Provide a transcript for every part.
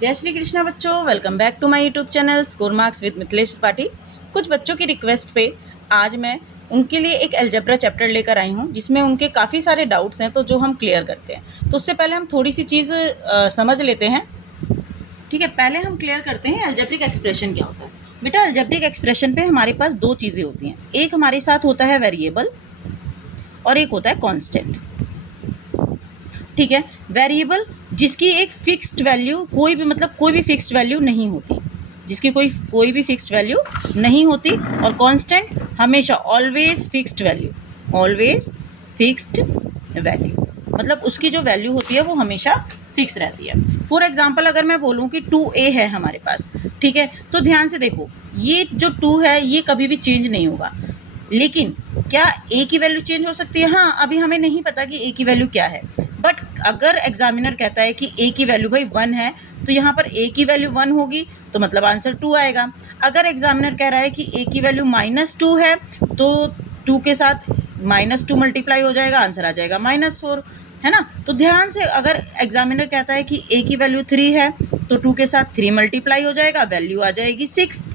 जय श्री कृष्णा बच्चों, welcome back to my YouTube channel score marks with Mithilesh Tripathi. कुछ बच्चों की रिक्वेस्ट पे आज मैं उनके लिए एक अलजेब्रा चैप्टर लेकर आई हूँ जिसमें उनके काफ़ी सारे डाउट्स हैं, तो जो हम क्लियर करते हैं। तो उससे पहले हम थोड़ी सी चीज़ समझ लेते हैं। ठीक है, पहले हम क्लियर करते हैं अलजेब्रिक एक्सप्रेशन क्या होता है। बेटा, अलजेब्रिक एक्सप्रेशन पे हमारे पास दो चीज़ें होती हैं, एक हमारे साथ होता है वेरिएबल और एक होता है कॉन्स्टेंट। ठीक है, वेरिएबल जिसकी एक फिक्स्ड वैल्यू कोई भी फिक्स्ड वैल्यू नहीं होती, जिसकी कोई भी फिक्स्ड वैल्यू नहीं होती, और कांस्टेंट हमेशा ऑलवेज फिक्स्ड वैल्यू मतलब उसकी जो वैल्यू होती है वो हमेशा फिक्स रहती है। फॉर एग्जांपल अगर मैं बोलूँ कि 2a है हमारे पास, ठीक है, तो ध्यान से देखो, ये जो 2 है ये कभी भी चेंज नहीं होगा। लेकिन क्या a की वैल्यू चेंज हो सकती है? हाँ, अभी हमें नहीं पता कि a की वैल्यू क्या है, बट अगर एग्जामिनर कहता है कि a की वैल्यू भाई 1 है, तो यहाँ पर a की वैल्यू 1 होगी, तो मतलब आंसर 2 आएगा। अगर एग्जामिनर कह रहा है कि a की वैल्यू -2 है, तो 2 के साथ -2 मल्टीप्लाई हो जाएगा, आंसर आ जाएगा -4, है ना। तो ध्यान से, अगर एग्जामिनर कहता है कि a की वैल्यू 3 है, तो 2 के साथ 3 मल्टीप्लाई हो जाएगा, वैल्यू आ जाएगी 6।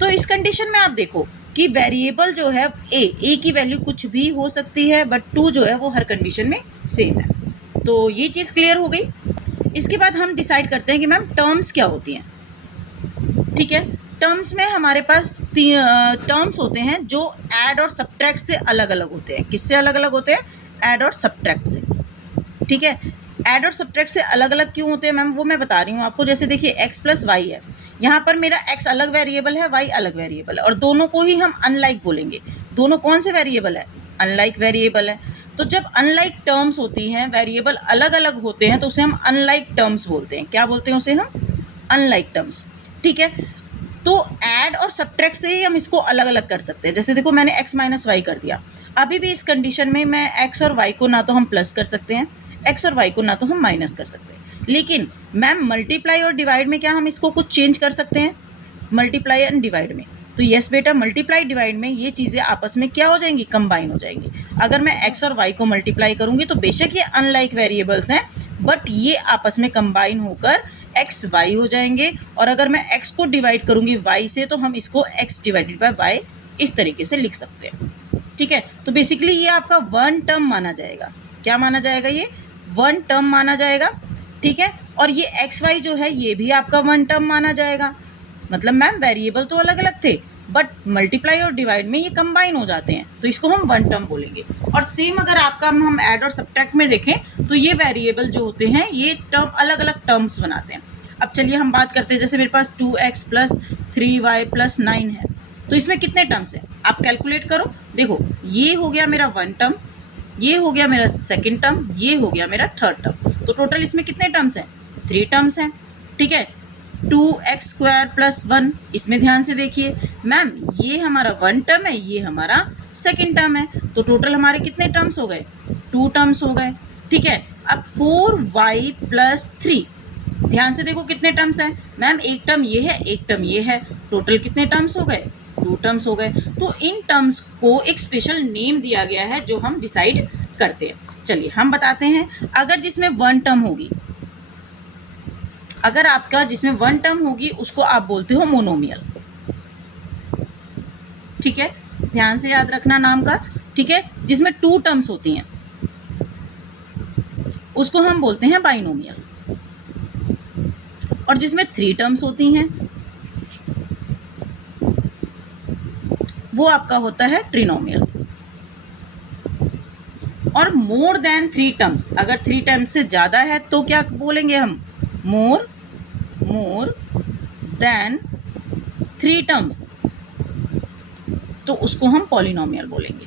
तो इस कंडीशन में आप देखो कि वेरिएबल जो है ए की वैल्यू कुछ भी हो सकती है, बट 2 जो है वो हर कंडीशन में सेम है। तो ये चीज़ क्लियर हो गई। इसके बाद हम डिसाइड करते हैं कि मैम टर्म्स क्या होती हैं। ठीक है, टर्म्स में हमारे पास टर्म्स होते हैं जो ऐड और सब्ट्रैक्ट से अलग अलग होते हैं। किससे अलग अलग होते हैं? ऐड और सब्ट्रैक्ट से। ठीक है, ऐड और सब्ट्रैक्ट से अलग अलग क्यों होते हैं मैम, वो मैं बता रही हूँ आपको। जैसे देखिए, x प्लस वाई है, यहाँ पर मेरा x अलग वेरिएबल है, y अलग वेरिएबल है, और दोनों को ही हम अनलाइक बोलेंगे। दोनों कौन से वेरिएबल है? अनलाइक वेरिएबल है। तो जब अनलाइक टर्म्स होती हैं, वेरिएबल अलग अलग होते हैं, तो उसे हम अनलाइक टर्म्स बोलते हैं। क्या बोलते हैं उसे हम? Unlike terms. ठीक है, तो ऐड और सब्ट्रैक्ट से ही हम इसको अलग अलग कर सकते हैं। जैसे देखो, मैंने x माइनस वाई कर दिया, अभी भी इस कंडीशन में मैं x और y को ना तो हम प्लस कर सकते हैं, x और y को ना तो हम माइनस कर सकते हैं। लेकिन मैम मल्टीप्लाई और डिवाइड में क्या हम इसको कुछ चेंज कर सकते हैं? मल्टीप्लाई एंड डिवाइड में तो यस बेटा, मल्टीप्लाई डिवाइड में ये चीज़ें आपस में क्या हो जाएंगी? कंबाइन हो जाएंगी। अगर मैं x और y को मल्टीप्लाई करूँगी तो बेशक ये अनलाइक वेरिएबल्स हैं, बट ये आपस में कंबाइन होकर x y हो जाएंगे। और अगर मैं x को डिवाइड करूँगी y से, तो हम इसको x डिवाइडेड बाय y इस तरीके से लिख सकते हैं। ठीक है, तो बेसिकली ये आपका वन टर्म माना जाएगा। क्या माना जाएगा? ये वन टर्म माना जाएगा। ठीक है, और ये एक्स वाई जो है ये भी आपका वन टर्म माना जाएगा। मतलब मैम वेरिएबल तो अलग अलग थे, बट मल्टीप्लाई और डिवाइड में ये कंबाइन हो जाते हैं, तो इसको हम वन टर्म बोलेंगे। और सेम अगर आपका हम ऐड और सब्ट्रैक्ट में देखें, तो ये वेरिएबल जो होते हैं ये टर्म अलग अलग टर्म्स बनाते हैं। अब चलिए हम बात करते हैं, जैसे मेरे पास 2x प्लस 3y प्लस 9 है, तो इसमें कितने टर्म्स हैं? आप कैलकुलेट करो। देखो, ये हो गया मेरा वन टर्म, ये हो गया मेरा सेकंड टर्म, ये हो गया मेरा थर्ड टर्म, तो टोटल इसमें कितने टर्म्स हैं? 3 टर्म्स हैं। ठीक है, 2x² प्लस 1, इसमें ध्यान से देखिए मैम, ये हमारा वन टर्म है, ये हमारा सेकंड टर्म है, तो टोटल हमारे कितने टर्म्स हो गए? 2 टर्म्स हो गए। ठीक है, अब 4y प्लस 3, ध्यान से देखो कितने टर्म्स हैं मैम, एक टर्म ये है, एक टर्म ये है, टोटल कितने टर्म्स हो गए? 2 टर्म्स हो गए। तो इन टर्म्स को एक स्पेशल नेम दिया गया है जो हम डिसाइड करते हैं। चलिए हम बताते हैं, अगर जिसमें वन टर्म होगी, अगर आपका जिसमें वन टर्म होगी उसको आप बोलते हो मोनोमियल। ठीक है, ध्यान से याद रखना नाम का। ठीक है, जिसमें 2 टर्म्स होती हैं उसको हम बोलते हैं बाइनोमियल, और जिसमें 3 टर्म्स होती हैं वो आपका होता है ट्रिनोमियल। और मोर देन 3 टर्म्स, अगर 3 टर्म्स से ज़्यादा है तो क्या बोलेंगे हम? मोर देन 3 टर्म्स, तो उसको हम पॉलिनोमियल बोलेंगे।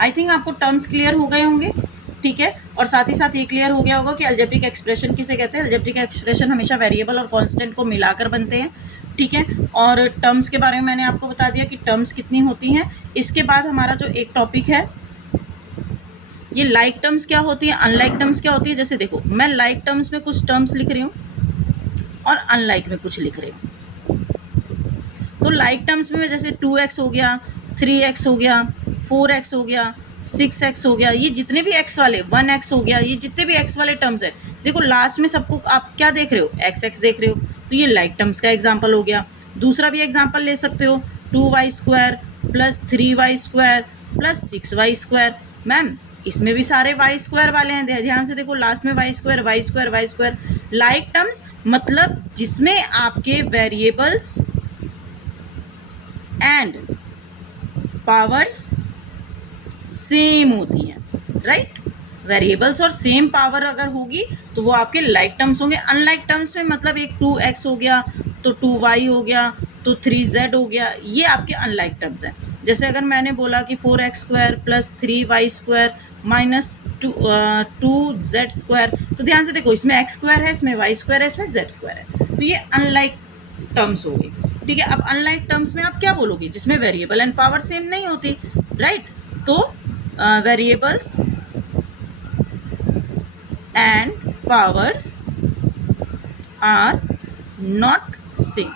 आई थिंक आपको टर्म्स क्लियर हो गए होंगे। ठीक है, और साथ ही साथ ये क्लियर हो गया होगा कि अलजेब्रिक एक्सप्रेशन किसे कहते हैं। अलजेब्रिक एक्सप्रेशन हमेशा वेरिएबल और कांस्टेंट को मिलाकर बनते हैं। ठीक है, और टर्म्स के बारे में मैंने आपको बता दिया कि टर्म्स कितनी होती हैं। इसके बाद हमारा जो एक टॉपिक है, ये लाइक टर्म्स क्या होती है, अनलाइक टर्म्स क्या होती है। जैसे देखो, मैं लाइक टर्म्स में कुछ टर्म्स लिख रही हूँ और अनलाइक में कुछ लिख रही हूँ। तो लाइक टर्म्स में जैसे 2x हो गया, 3x हो गया, 4x हो गया, 6x हो गया, ये जितने भी x वाले 1x हो गया, ये जितने भी x वाले टर्म्स है, देखो लास्ट में सबको आप क्या देख रहे हो, x देख रहे हो, तो ये लाइक टर्म्स का एग्जाम्पल हो गया। दूसरा भी एग्जाम्पल ले सकते हो, 2y² plus 3y² plus 6y²। Ma'am इसमें भी सारे y² वाले हैं, ध्यान से देखो लास्ट में y²। लाइक टर्म्स मतलब जिसमें आपके वेरिएबल्स एंड पावर्स सेम होती हैं, राइट। वेरिएबल्स और सेम पावर अगर होगी तो वो आपके लाइक टर्म्स होंगे। अनलाइक टर्म्स में मतलब एक 2x हो गया तो 2y हो गया तो 3z हो गया, ये आपके अनलाइक टर्म्स हैं। जैसे अगर मैंने बोला कि 4x² plus 3y² minus 2z², तो ध्यान से देखो इसमें x² है, इसमें y² है, इसमें z² है, तो ये अनलाइक टर्म्स हो गई, ठीक है। अब अनलाइक टर्म्स में आप क्या बोलोगे, जिसमें वेरिएबल एंड पावर सेम नहीं होती, राइट। तो variables and powers are not same.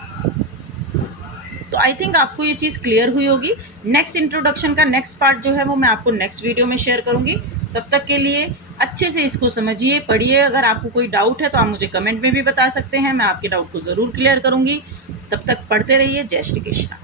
तो आई थिंक आपको ये चीज़ क्लियर हुई होगी। नेक्स्ट इंट्रोडक्शन का नेक्स्ट पार्ट जो है वो मैं आपको नेक्स्ट वीडियो में शेयर करूँगी। तब तक के लिए अच्छे से इसको समझिए, पढ़िए। अगर आपको कोई डाउट है तो आप मुझे कमेंट में भी बता सकते हैं, मैं आपके डाउट को ज़रूर क्लियर करूँगी। तब तक पढ़ते रहिए। जय श्री कृष्णा।